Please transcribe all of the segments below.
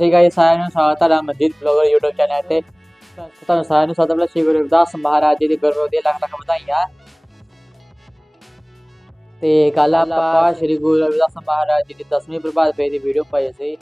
ਸਤਿ ਸ਼੍ਰੀ ਅਕਾਲ ਜੀ ਸਾਰਿਆਂ ਨੂੰ, ਸਵਾਗਤ ਹੈ ਤੁਹਾਡਾ ਮਨਜੀਤ ਬਲੌਗਰ YouTube ਚੈਨਲ ਤੇ। ਤੁਹਾਨੂੰ ਸਾਰਿਆਂ ਨੂੰ ਸਭ ਸ਼੍ਰੀ ਗੁਰੂ ਰਵਿਦਾਸ ਮਹਾਰਾਜ ਜੀ ਦੀ ਗੁਰਪੁਰਬ ਦੀਆਂ ਲੱਖ ਲੱਖ ਵਧਾਈਆਂ। ਤੇ ਕੱਲ ਆਪਾਂ ਸ਼੍ਰੀ ਗੁਰੂ ਰਵਿਦਾਸ ਮਹਾਰਾਜ ਜੀ ਦੀ 10ਵੀਂ ਪ੍ਰਭਾਤ ਫੇਰੀ ਦੀ ਵੀਡੀਓ ਪਾਈ ਸੀ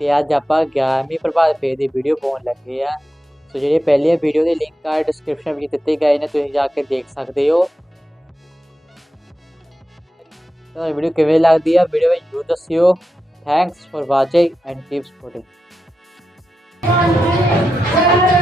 ਤੇ ਅੱਜ ਆਪਾਂ 11ਵੀਂ ਪ੍ਰਭਾਤ ਫੇਰੀ ਦੀ ਵੀਡੀਓ ਪਾਉਣ ਲੱਗੇ ਆ ਸੋ ਜਿਹੜੇ ਪਹਿਲੇ ਵੀਡੀਓ ਦੇ ਲਿੰਕ ਆ ਡਿਸਕ੍ਰਿਪਸ਼ਨ ਵਿੱਚ ਦਿੱਤੇ ਗਏ ਨੇ, ਤੁਸੀਂ ਜਾ ਕੇ ਦੇਖ ਸਕਦੇ ਹੋ। ਤੁਹਾਨੂੰ ਵੀਡੀਓ ਕਿਵੇਂ ਲੱਗਦੀ ਆ ਵੀਡੀਓ ਵਿੱਚ ਜ਼ਰੂਰ ਦੱਸਿਓ। Thanks for watching and keep supporting Yeah.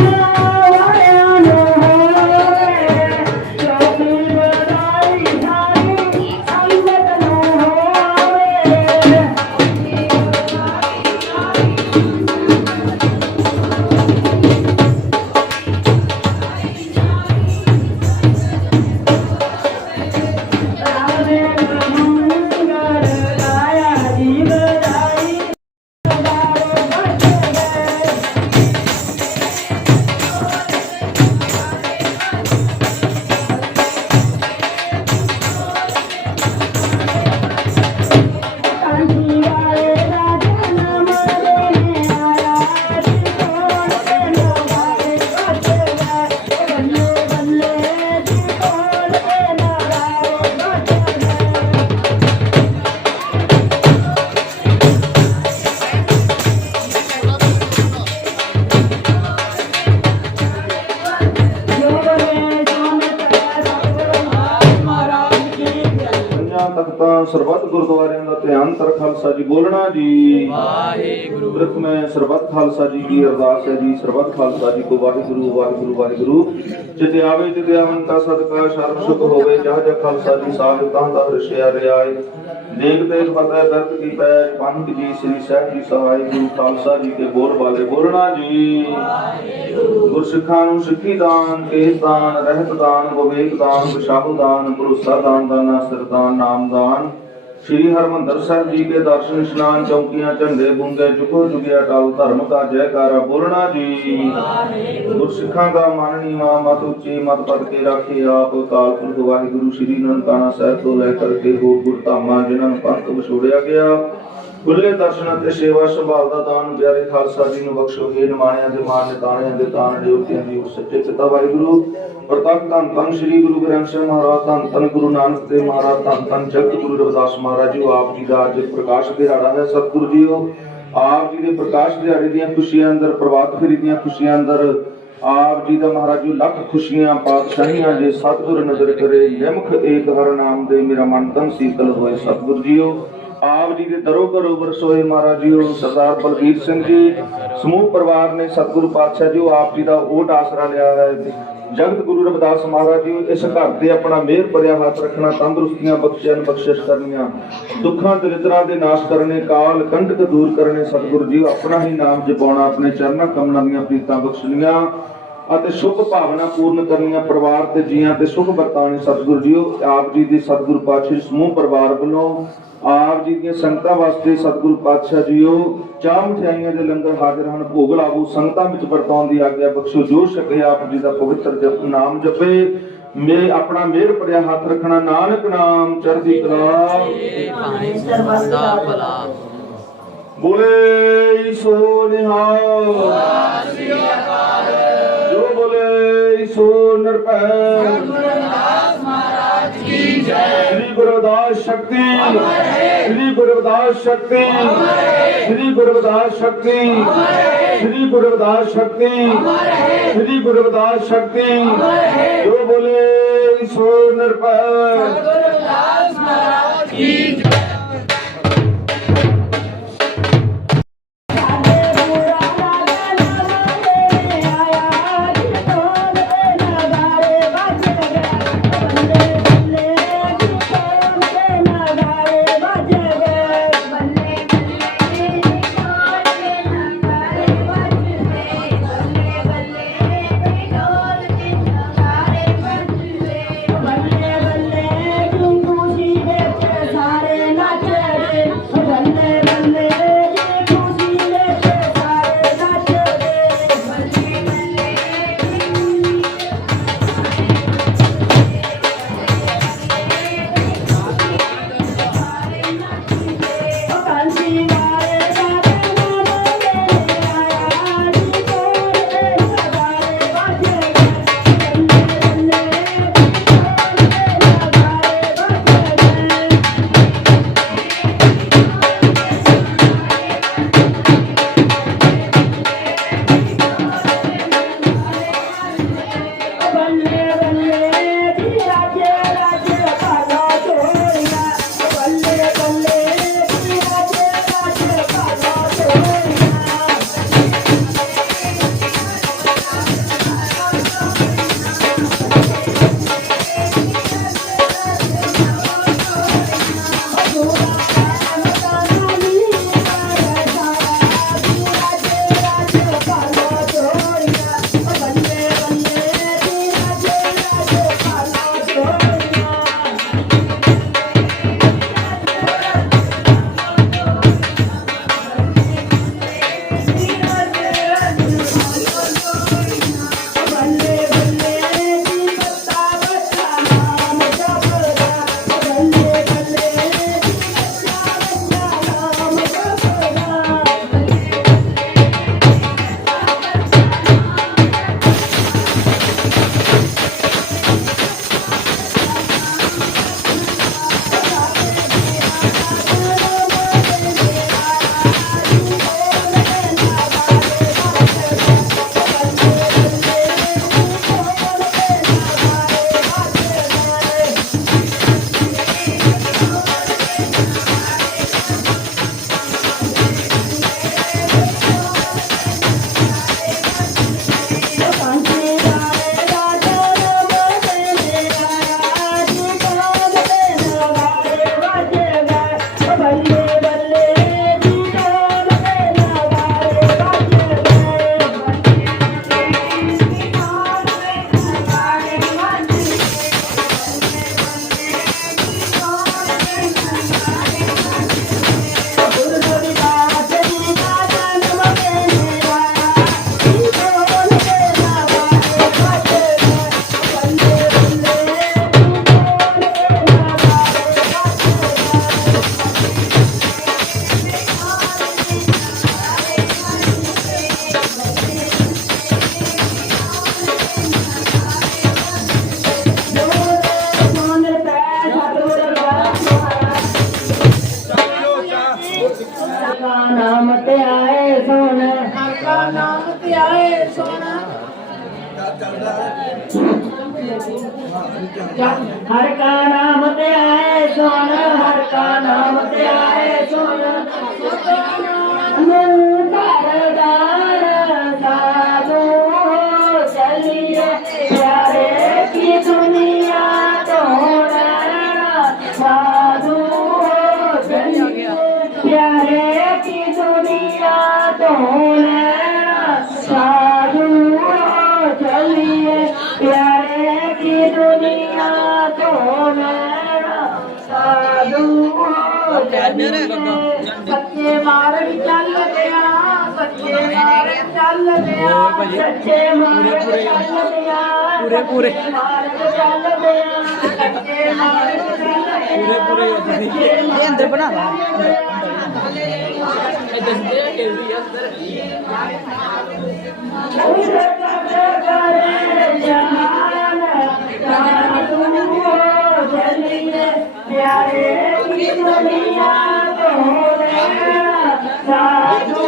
Khalsa ji ਦੀ ਅਰਦਾਸ ਹੈ ਜੀ, ਸਰਬੱਤ ਖਾਲਸਾ ਜੀ ਕੋ ਵਾਹਿਗੁਰੂ ਵਾਹਿਗੁਰੂ ਵਾਹਿਗੁਰੂ। ਜਿਤੇ ਆਵੇ ਜਿਤੇ ਅਵੰਤਾ ਸਦਕਾ ਸ਼ਰਮ ਸੁਖ ਹੋਵੇ। ਜਹ ਜਹ ਖਾਲਸਾ ਜੀ ਸਾਹਿਬ ਤਾਂ ਦਾ ਰਸ਼ਿਆ ਰਿਆਏ। ਦੇਖ ਦੇਖ ਫਤਿਹ ਦਰਦ ਕੀ ਪੈ ਪੰਥ ਜੀ, ਸ੍ਰੀ ਸਾਹਿਬ ਜੀ ਸਹਾਈ ਗੁਰੂ ਖਾਲਸਾ ਜੀ ਕੇ ਬੋਲ ਵਾਲੇ ਬੋਲਣਾ ਜੀ। ਗੁਰਸਿੱਖਾਂ ਨੂੰ ਸਿੱਖੀ ਦਾਨ, ਕੇਸ ਦਾਨ, ਰਹਿਤ ਦਾਨ, ਵਿਵੇਕ ਦਾਨ ਵਿਸ਼ਾਹੂ ਦਾਨ, ਭਰੋਸਾ ਦਾਨ, ਦਾਨਾ ਸਰਦਾਨ ਨਾਮ ਦਾਨ। ਸ੍ਰੀ ਹਰਮੰਦਰ ਸਾਹਿਬ ਜੀ ਕੇ ਦਰਸ਼ਨ ਇਸ਼ਨਾਨ ਚੌਕੀਆਂ, ਝੰਡੇ ਬੁੰਗੇ ਜੁਗੋ ਜੁਗਿਆ ਟਾਲ, ਧਰਮ ਕਾ ਜੈਕਾਰਾ ਬੋਲਣਾ ਜੀ। ਗੁਰਸਿੱਖਾਂ ਦਾ ਮਨ ਨੀਵਾ ਮਤ ਉੱਚੀ, ਮਤ ਪਦ ਕੇ ਰੱਖੇ ਆਪ ਕਾਲ ਪੁਰਖ ਵਾਹਿਗੁਰੂ, ਸ੍ਰੀ ਨਨਕਾਣਾ ਸਾਹਿਬ ਤੋਂ ਲੈ ਕਰਕੇ ਹੋਰ ਗੁਰਧਾਮਾਂ ਜਿਨ੍ਹਾਂ ਨੂੰ ਪੰਥ ਵਿਛੋੜਿਆ ਗਿਆ। ਖੁੱਲੇ ਦਰਸ਼ਨ ਅਤੇ ਸੇਵਾ ਸੰਭਾਲ ਦਾ ਦਾਨ, ਪਿਆਰੇ ਖਾਲਸਾ ਜੀ ਨੂੰ ਬਖਸ਼ੋ ਇਹ ਨਿਮਾਣਿਆਂ ਦੇ ਮਾਨ ਨਿਤਾਣਿਆਂ ਦੇ ਤਾਨ ਜੋਤੀਆਂ ਦੀ ਉਸ ਸੱਚੇ ਪਿਤਾ ਵਾਹਿਗੁਰੂ। ਪ੍ਰਤੱਖ ਧੰਨ ਧੰਨ ਸ੍ਰੀ ਗੁਰੂ ਗ੍ਰੰਥ ਸਾਹਿਬ ਮਹਾਰਾਜ, ਧੰਨ ਧੰਨ ਗੁਰੂ ਨਾਨਕ ਦੇਵ ਮਹਾਰਾਜ, ਧੰਨ ਧੰਨ ਜਗਤ ਗੁਰੂ ਰਵਿਦਾਸ ਮਹਾਰਾਜ ਜੀ ਆਪ ਜੀ ਦਾ ਅੱਜ ਪ੍ਰਕਾਸ਼ ਦਿਹਾੜਾ ਹੈ। ਸਤਿਗੁਰੂ ਜੀਓ ਆਪ ਜੀ ਦੇ ਪ੍ਰਕਾਸ਼ ਦਿਹਾੜੇ ਦੀਆਂ ਖੁਸ਼ੀਆਂ ਅੰਦਰ, ਪ੍ਰਭਾਤ ਫੇਰੀ ਦੀਆਂ ਖੁਸ਼ੀਆਂ ਅੰਦਰ, ਆਪ ਜੀ ਦਾ ਮਹਾਰਾਜ ਜੀ, ਲੱਖ ਖੁਸ਼ੀਆਂ, ਪਾਤਸ਼ਾਹੀਆਂ ਜੇ ਸਤਿਗੁਰ ਨਜ਼ਰ ਕਰੇ ਨਿਮਖ ਏਕ ਹਰ ਨਾਮ ਦੇ, ਮੇਰਾ ਮਨ ਤਨ ਸੀਤਲ ਹੋਏ। ਸਤਿਗੁਰ ਜੀਓ ਆਪ ਜੀ ਦੇ ਦਰੋ ਘਰੋ ਵਰਸੋਏ ਮਹਾਰਾਜ ਜੀਓ ਸਰਦਾਰ ਬਲਬੀਰ ਸਿੰਘ ਜੀ, ਸਮੂਹ ਪਰਿਵਾਰ ਨੇ ਸਤਿਗੁਰੂ ਪਾਤਸ਼ਾਹ ਜੀ ਆਪ ਜੀ ਦਾ ਓਟ ਆਸਰਾ ਲਿਆ ਹੈ। ਜਗਤ ਗੁਰੂ ਰਵਿਦਾਸ ਮਹਾਰਾਜ ਜੀ, ਇਸ ਘਰ ਤੇ ਆਪਣਾ ਮਿਹਰ ਭਰਿਆ ਹੱਥ ਰੱਖਣਾ, ਤੰਦਰੁਸਤੀਆਂ ਬਖਸ਼ਣ ਬਖਸ਼ਿਸ਼ ਕਰਨੀਆਂ, ਦੁੱਖਾਂ ਦਰਿਦਰਾਂ ਦੇ ਨਾਸ਼ ਕਰਨੇ, ਕਾਲ ਕੰਟਕ ਦੂਰ ਕਰਨੇ, ਸਤਿਗੁਰੂ ਜੀ, ਆਪਣਾ ਹੀ ਨਾਮ ਜਪਾਉਣਾ, ਆਪਣੇ ਚਰਨਾਂ ਕਮਲਾਂ ਦੀਆਂ ਪ੍ਰੀਤਾਂ ਬਖਸ਼ਣੀਆਂ ਅਤੇ ਸ਼ੁਭ ਭਾਵਨਾ ਪੂਰਨ ਕਰਨੀਆਂ, ਪਰਿਵਾਰ ਤੇ ਜੀਆਂ ਤੇ ਸੁਖ ਵਰਤਾਉਣੇ, ਸਤਿਗੁਰੂ ਜੀ ਆਪ ਜੀ ਦੀ ਸਤਿਗੁਰੂ ਪਾਤਸ਼ਾਹ ਸਮੂਹ ਪਰਿਵਾਰ ਵੱਲੋਂ ਆਪ ਜੀ ਦੀਆਂ ਸੰਗਤਾਂ ਵਾਸਤੇ ਸਤਿਗੁਰੂ ਪਾਤਸ਼ਾਹ ਜੀਓ ਚਾਹ ਮਠਿਆਈਆਂ ਦੇ ਲੰਗਰ ਹਾਜ਼ਰ ਹਨ, ਭੋਗ ਲਾਵੋ ਸੰਗਤਾਂ ਵਿੱਚ ਵਰਤਾਉਣ ਦੀ ਆਗਿਆ ਬਖਸ਼ੋ ਜੋ ਛਕੇ ਆਪ ਜੀ ਦਾ ਪਵਿੱਤਰ ਜਪ ਨਾਮ ਜਪੇ। ਮੇ ਆਪਣਾ ਮਿਹਰ ਭਰਿਆ ਹੱਥ ਰੱਖਣਾ, ਨਾਨਕ ਨਾਮ ਚੜ੍ਹਦੀ ਕਲਾ। ਬੋਲੇ ਸੋ ਨਿਹਾਲ। ਜੋ ਬੋਲੇ ਸੋ ਨਿਰਭੈ। ਗੁਰੂ ਰਵਿਦਾਸ ਸ਼ਕਤੀ। ਸ੍ਰੀ ਗੁਰੂ ਰਵਿਦਾਸ ਸ਼ਕਤੀ। ਸ੍ਰੀ ਗੁਰੂ ਰਵਿਦਾਸ ਸ਼ਕਤੀ। ਸ੍ਰੀ ਗੁਰੂ ਰਵਿਦਾਸ ਸ਼ਕਤੀ। ਸ੍ਰੀ ਗੁਰੂ ਰਵਿਦਾਸ ਸ਼ਕਤੀ। ਜੋ ਬੋਲੇ ਸੋ ਨਿਰਭੈ। ਸਾਡੇ ਪੂਰਾ ਸੱਚੇ ਮਾਰਗ ਚੱਲ ਪਿਆ ਪੂਰੇ ਪੂਰੇ। ਮਾਰਗ ਚੱਲ ਪਿਆ ਸੱਚੇ ਮਾਰਗ ਚੱਲ ਪਿਆ ਪੂਰੇ ਪੂਰੇ ਇਹ ਅੰਦਰ ਬਣਾ ਪਿਆਰੇ ਕੀ ਦੁਨੀਆ ਤੋਂ ਲੈਣਾ ਸਾਧੂ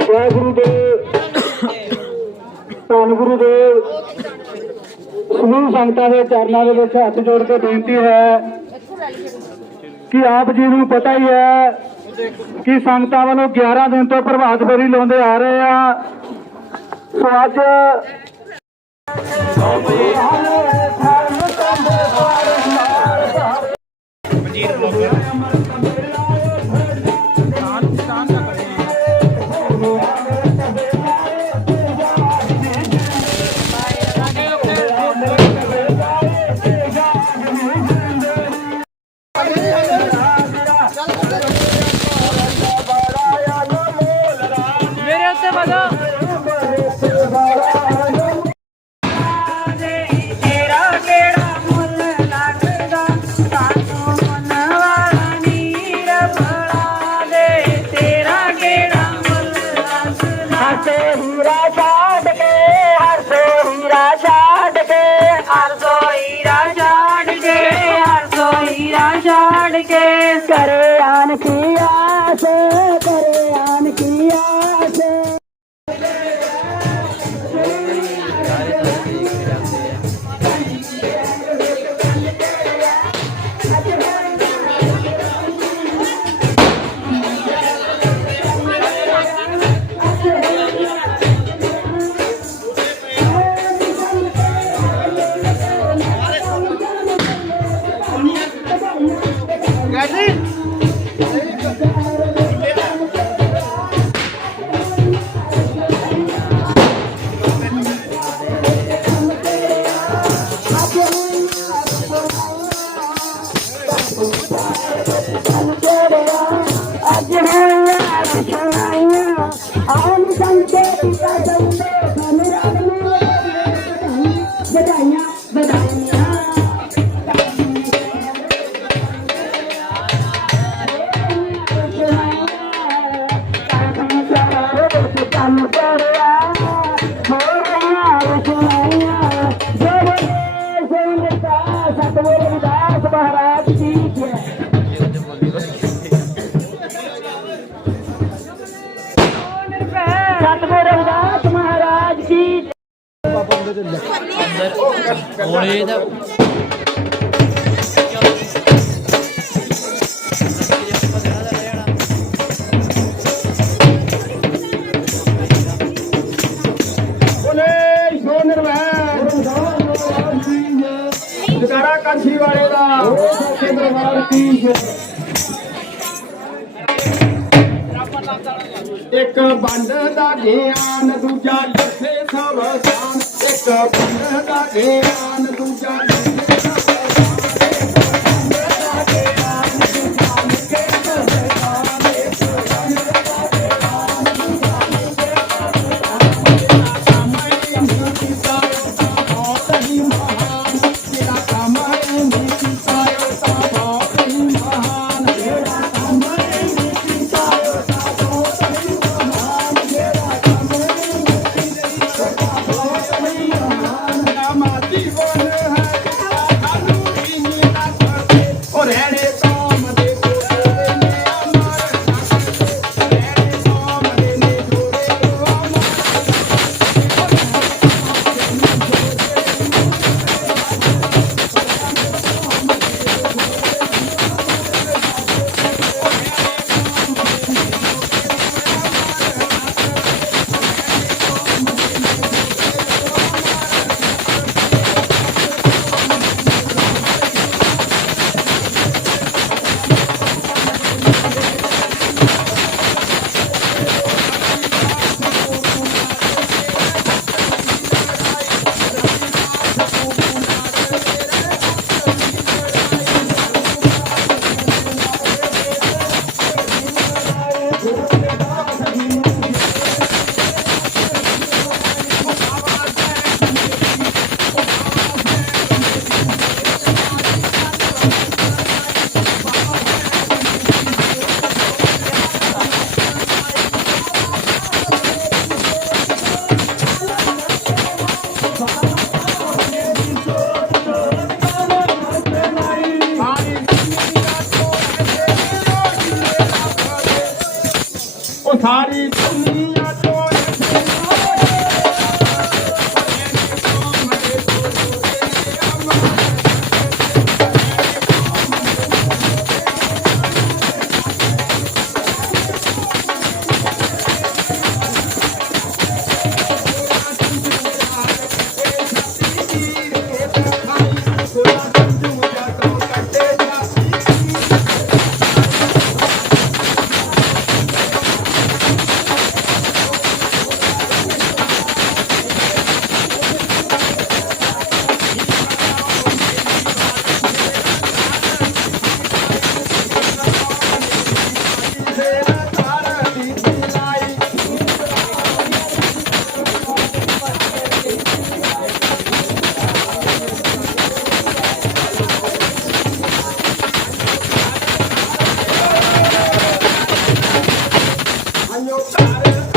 ਜੈ ਗੁਰੂ ਦੇਵ ਧੰਨ ਗੁਰੂ ਦੇਵ ਸਮੂਹ ਸੰਗਤਾਂ ਦੇ ਚਰਨਾਂ ਦੇ ਵਿੱਚ ਹੱਥ ਜੋੜ ਕੇ ਬੇਨਤੀ ਹੈ ਕਿ ਆਪ ਜੀ ਨੂੰ ਪਤਾ ਹੀ ਹੈ ਕਿ ਸੰਗਤਾਂ ਵੱਲੋਂ 11 ਦਿਨ ਤੋਂ ਪ੍ਰਭਾਤ ਫੇਰੀ ਲਾਉਂਦੇ ਆ ਰਹੇ ਆ। ਸੋ ਅੱਜ ਤੇਰਾ ਛੱਡ ਕੇ ਕਰੇ ਅੱਜ ਹੋਲੇ ਦਾ ਜਗਾਰਾ ਕਾਂਛੀ ਵਾਲੇ ਦਾ ਸੱਚੇ ਦਰਬਾਰ ਕੀ ਜੈ। ਇੱਕ ਬੰਦ ਦਾ ਗਿਆਨ, ਦੂਜਾ feel on Hallelujah.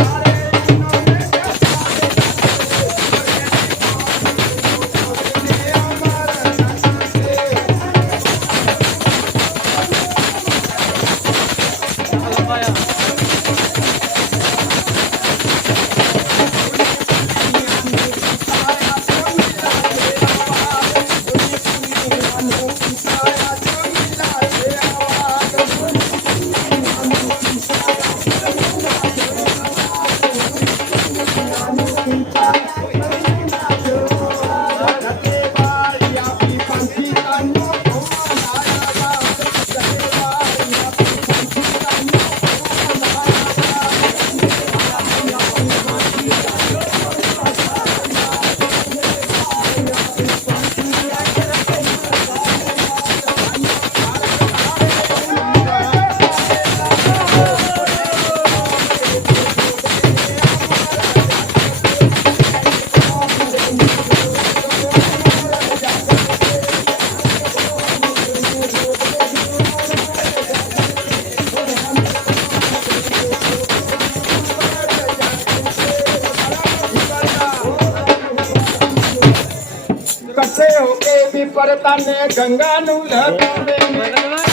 ਵੀ ਪਰਤਾਨੇ ਗੰਗਾ ਨੂੰ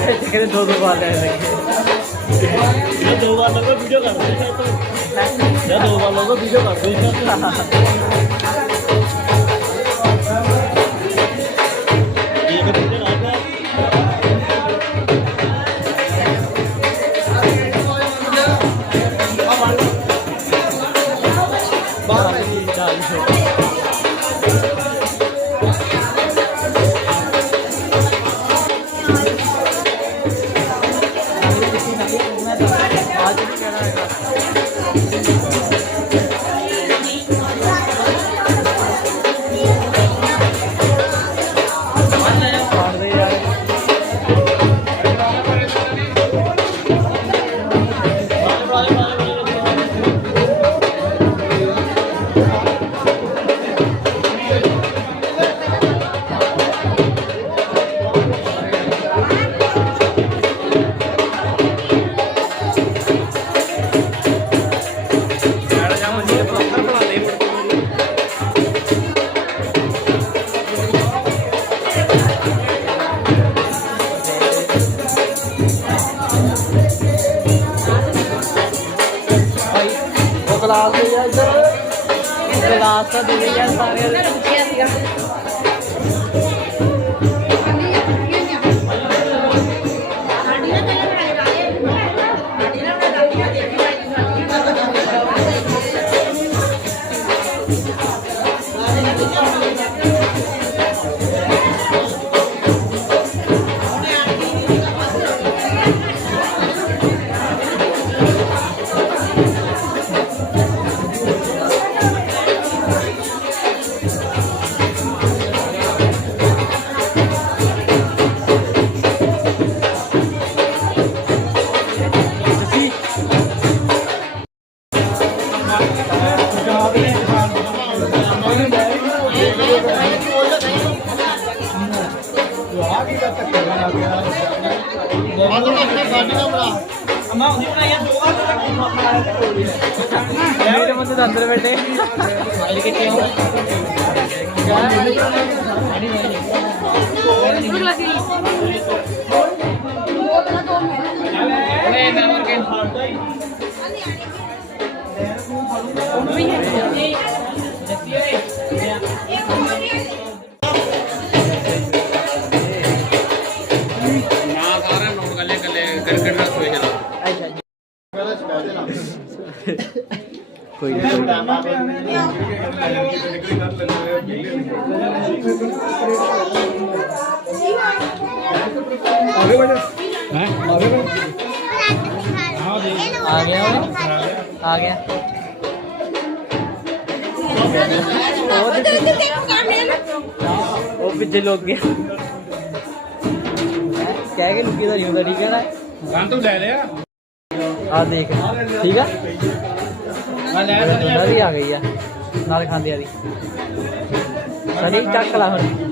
ਕਿਹਦੇ ਦੋ ਦੋ ਬਾਲ ਲੈ ਲੱਗੇ ਦੋ ਵਾਰ ਲੋਗੋ ਵਿਰਾਸਤ ਦੇ ਯਾਰ ਸਾਰੇ ਇੱਧਰ ਗਲਾਸ ਤਾਂ ਦੇ ਦੇ ਯਾਰ ਸਾਰੇ ਮੇਰੇ ਬੰਦੇ ਤਾਂ ਅੰਦਰ ਬੈਠੇ ਫਾਈਲ ਕਿੱਥੇ ਆਉਂ ਨਾ ਸਾਰਾ ਨੋਟ ਕਰ ਲੈ ਕੱਲੇ ਕੋਈ ਆ ਗਿਆ ਉਹ? ਆ ਗਿਆ। ਉਹ ਪਿੱਛੇ ਲੋਕ ਗਿਆ। ਕਹਿ ਕੇ ਲੁਕੀ ਦਾ ਨਹੀਂ ਹੁੰਦਾ ਠੀਕ ਹੈ ਨਾ? ਗਾਂ ਤੂੰ ਲੈ ਲਿਆ। ਆ ਦੇਖ। ਠੀਕ ਆ? ਮੈਂ ਵੀ ਆ ਗਈ ਆ। ਨਾਲ ਖਾਂਦੇ ਆ ਦੀ। ਸਨੀ, ਚੱਕ ਲਾ ਹੁਣ।